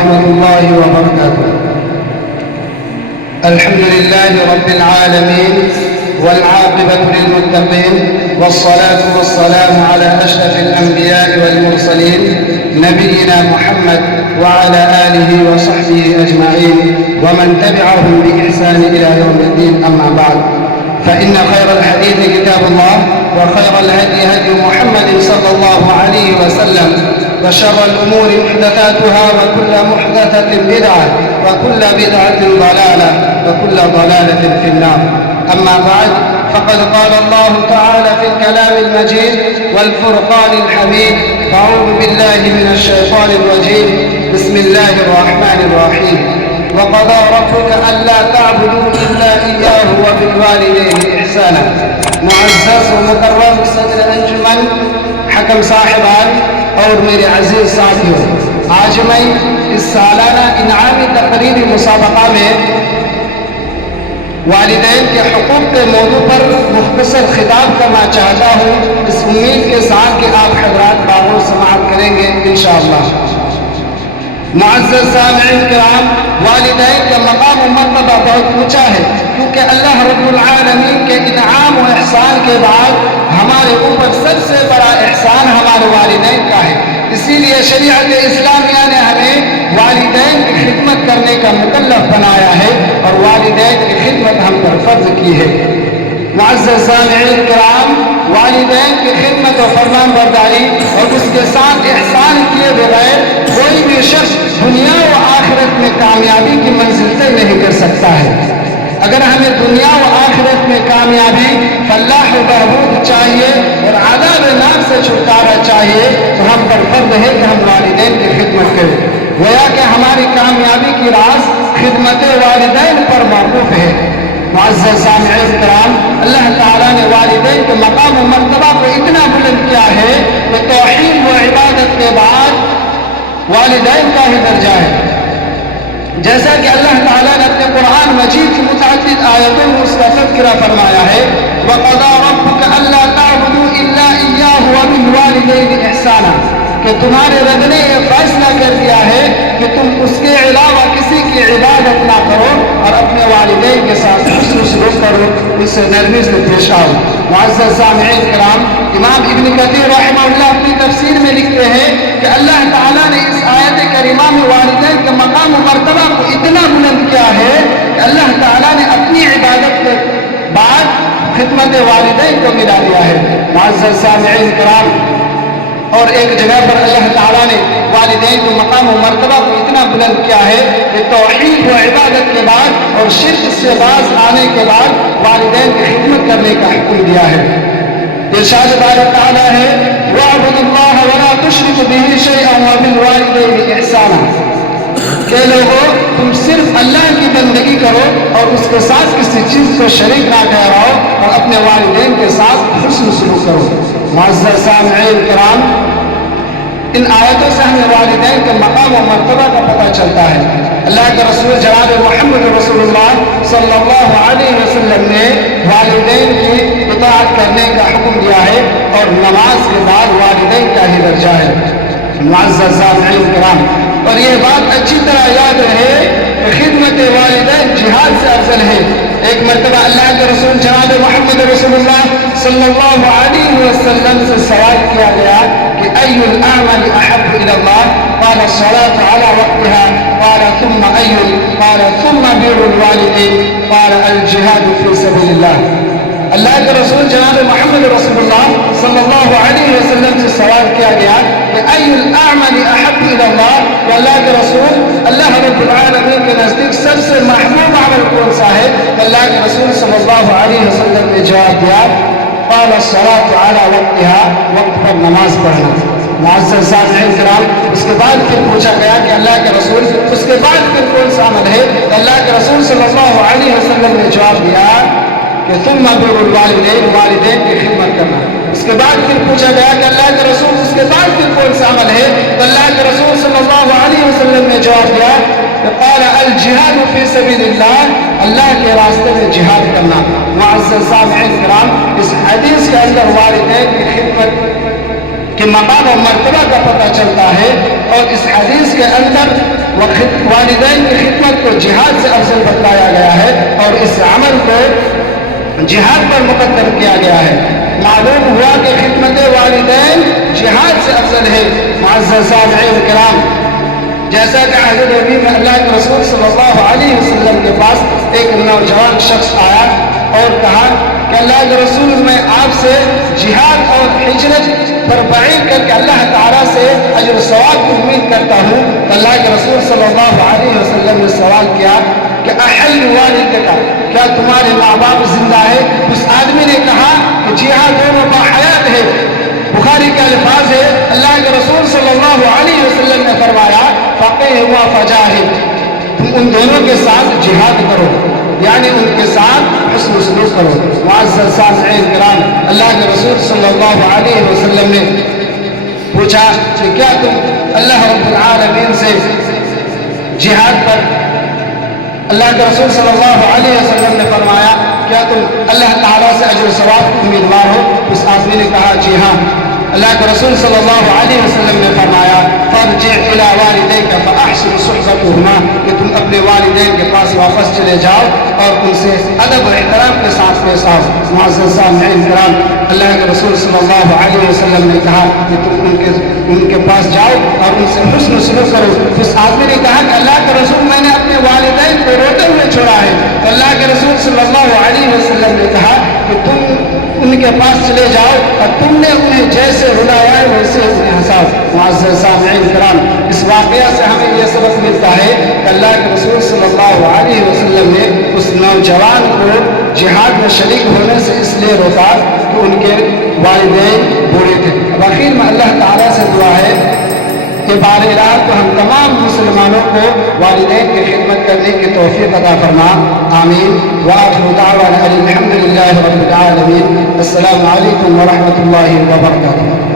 ورحمة الله وبركاته. الحمد لله رب العالمين والعاقبة للمتقين، والصلاة والسلام على أشرف الأنبياء والمرسلين نبينا محمد وعلى آله وصحبه أجمعين ومن تبعهم بإحسان إلى يوم الدين. أما بعد، فإن خير الحديث كتاب الله، وخير الهدي هدي محمد صلى الله عليه وسلم، وشر الأمور محدثاتها، وكل محدثة بدعة، وكل بدعة ضلالة، وكل ضلالة في النار. أما بعد، فقد قال الله تعالى في الكلام المجيد والفرقان الحميد: أعوذ بالله من الشيطان الرجيم، بسم الله الرحمن الرحيم. وقضى ربك ألا تعبدوا إلا إياه وبالوالدين إحسانا. معزز ومكرم صدر انجمن، حکم صاحبان اور میرے عزیز ساتھیوں، آج میں اس سالانہ انعامی تقریری مسابقہ میں والدین کے حقوق کے موضوع پر مختصر خطاب کرنا چاہتا ہوں، اس امید کے ساتھ کہ آپ حضرات بابور سماعت کریں گے انشاءاللہ۔ معزز سامعین کرام، والدین کا مقام و مرتبہ بہت اونچا ہے، کیونکہ اللہ رب العالمین کے انعام و احسان کے بعد ہمارے اوپر سب سے بڑا احسان ہمارے والدین کا ہے۔ اسی لیے شریعت اسلامیہ نے ہمیں والدین کی خدمت کرنے کا مکلف بنایا ہے، اور والدین کی خدمت ہم پر فرض کی ہے۔ معزز سامعین کرام، والدین کی خدمت و فرمان برداری اور اس کے ساتھ احسان کیے بغیر کوئی بھی شخص دنیا و آخرت میں کامیابی کی منزل طے نہیں کر سکتا ہے۔ اگر ہمیں دنیا و آخرت میں کامیابی، فلاح و بہبود چاہیے اور عذاب نار سے چھٹکارا چاہیے، تو ہم پر فرض ہے کہ ہم والدین کی خدمت کریں، گویا کہ ہماری کامیابی کی راز خدمت والدین پر موقوف ہے۔ معزز سامعین کرام، اللہ تعالیٰ نے والدین کے مقام و مرتبہ کو اتنا بلند کیا ہے کہ توحید و عبادت کے بعد والدین کا ہی درجہ ہے، جیسا کہ اللہ تعالیٰ نے اپنے قرآن مجید کی متعدد آیتوں میں اس کا تذکرہ فرمایا ہے: وَقَضَىٰ رَبُّكَ أَلَّا تَعْبُدُوا إِلَّا إِيَّاهُ وَبِالْوَالِدَيْنِ إِحْسَانًا، کہ تمہارے رب نے یہ فیصلہ کر دیا ہے کہ تم اس کے علاوہ کسی کی عبادت نہ کرو اور اپنے والدین کے ساتھ حسن سلوک کرو، اس سے نرمی سے پیش آؤ۔ معزز سامعین کرام، امام ابن کثیر رحمہ اللہ اپنی تفسیر میں لکھتے ہیں کہ اللہ تعالیٰ نے اس آیت کریمہ میں والدین کے مقام و مرتبہ کو اتنا بلند کیا ہے کہ اللہ تعالیٰ نے اپنی عبادت کے بعد خدمت والدین کو ملا دیا ہے۔ معزز سامعین کرام، اور ایک جگہ پر اللہ تعالیٰ نے والدین کے مقام و مرتبہ کو اتنا بلند کیا ہے کہ توحید و عبادت کے بعد اور شرک سے باز آنے کے بعد والدین کی خدمت کرنے کا حکم دیا ہے۔ ارشاد باری تعالیٰ ہے: وَاعْبُدُوا اللَّهَ وَلَا تُشْرِكُوا بِهِ شَيْئًا وَبِالْوَالِدَيْنِ إِحْسَانًا، کہ لوگوں تم صرف اللہ کی بندگی کرو اور اس کے ساتھ کسی چیز کو شریک نہ ٹھہراؤ، اور اپنے والدین کے ساتھ حسن سلوک کرو۔ معزز سامعین کرام، ان آیتوں سے ہمیں والدین کے مقام و مرتبہ کا پتہ چلتا ہے۔ اللہ کے رسول جناب محمد رسول اللہ صلی اللہ علیہ وسلم نے والدین کی اطاعت کرنے کا حکم دیا ہے، اور نماز کے بعد والدین کا ہی درجہ ہے۔ معزز سامعین کرام، اور یہ بات اچھی طرح یاد رہے کہ خدمت والدین جہاد سے افضل ہے۔ ایک مرتبہ اللہ کے رسول جناب محمد رسول اللہ صلی اللہ علیہ وسلم سے سوال کیا گیا کہ أي الأعمال أحب إلى الله؟ قال الصلاة على وقتها، قال ثم أي؟ قال ثم بر الوالدين، قال الجهاد في سبيل الله۔ اللہ کے رسول جناب محمد رسول اللہ صلی اللہ علیہ وسلم سے سوال کیا گیا کہ أي الأعمال أحب إلى الله، کہ اللہ کے رسول اللہ رب العالمین کے نزدیک سب سے محبوب عمل کون سا ہے؟ اللہ کے رسول صلی اللہ علیہ وسلم نے جواب دیا: قال الصلاة على وقتها، وقت پر نماز پڑھنا۔ معزز سامعین کرام، اس کے بعد پھر پوچھا گیا کہ اللہ کے رسول اس کے بعد پھر کون سا عمل ہے؟ اللہ کے رسول صلی اللہ علیہ وسلم نے جواب دیا کہ ثم بر الوالدین، والدین کی خدمت کرنا۔ اس کے بعد پھر پوچھا گیا کہ اللہ کے رسول اس کے بعد پھر کون سا عمل ہے؟ تو اللہ کے رسول صلی اللہ علیہ وسلم نے جواب دیا کہ قال الجہاد فی سبیل اللہ، اللہ کے راستے میں جہاد کرنا۔ معزز سامعین کرام، اس حدیث کے اندر والدین کی خدمت کے مقام و مرتبہ کا پتہ چلتا ہے، اور اس حدیث کے اندر والدین کی خدمت کو جہاد سے افضل بتلایا گیا ہے اور اس عمل کو جہاد پر مقدر کیا گیا ہے۔ معلوم ہوا کہ خدمت والدین جہاد سے افضل ہے۔ معزز سامعین کرام، جیسا کہ عہد نبی میں اللہ کے رسول صلی اللہ علیہ وسلم کے پاس ایک نوجوان شخص آیا اور کہا کہ اللہ کے رسول، میں آپ سے جہاد اور ہجرت پر بعید کر کے اللہ تعالیٰ سے اجر و ثواب کی امید کرتا ہوں۔ اللہ کے رسول صلی اللہ علیہ وسلم نے سوال کیا کہ احل والدک، کیا تمہارے ماں باپ زندہ ہے؟ اس آدمی نے کہا کہ جی ہاں، دونوں باحیات ہے۔ بخاری کا الفاظ ہے، اللہ کے رسول صلی اللہ علیہ وسلم نے فرمایا فقہ و فجاہد، تم ان دونوں کے ساتھ جہاد کرو، یعنی ان کے ساتھ حسن سلوک کرو۔ معزز سامعین کرام، اللہ کے رسول صلی اللہ علیہ وسلم نے پوچھا کہ کیا تم اللہ رب العالمین سے جہاد پر؟ اللہ کے رسول صلی اللہ علیہ وسلم نے فرمایا کیا تم اللہ تعالیٰ سے اجر و ثواب کی امیدوار ہو؟ اس آدمی نے کہا جی ہاں۔ اللہ کے رسول صلی اللہ علیہ وسلم نے فرمایا فارجع الی والدیک فاحسن صحبتہما، کہ تم اپنے والدین کے پاس واپس چلے جاؤ اور ان سے ادب و احترام کے ساتھ پیش آؤ۔ معزز سامعین کرام، اللہ کے رسول صلی اللہ علیہ وسلم نے کہا کہ تم ان کے پاس جاؤ اور ان سے حسن سلوک کرو۔ اس آدمی نے کہا کہ اللہ کے رسول، میں نے اپنے والدین کو روتے ہوئے چھوڑا ہے۔ تو اللہ کے رسول صلی اللہ علیہ وسلم نے کہا کہ تم ان کے پاس چلے جاؤ اور تم نے انہیں جیسے رلایا ہے ویسے انہیں ہنساؤ۔ معزز سامعین کرام، اس واقعہ سے ہمیں یہ سبق ملتا ہے کہ اللہ کے رسول صلی اللہ علیہ وسلم نے اس نوجوان کو جہاد میں شریک ہونے سے اس لیے روکا کہ ان کے والدین بوڑھے تھے۔ اب آخر میں اللہ تعالیٰ سے دعا ہے کہ بار رات تو ہم تمام مسلمانوں کو والدین کی خدمت کرنے کی توفیق عطا فرما، آمین۔ وآخر دعوانا الحمد للہ رب العالمین۔ السلام علیکم ورحمۃ اللہ وبرکاتہ۔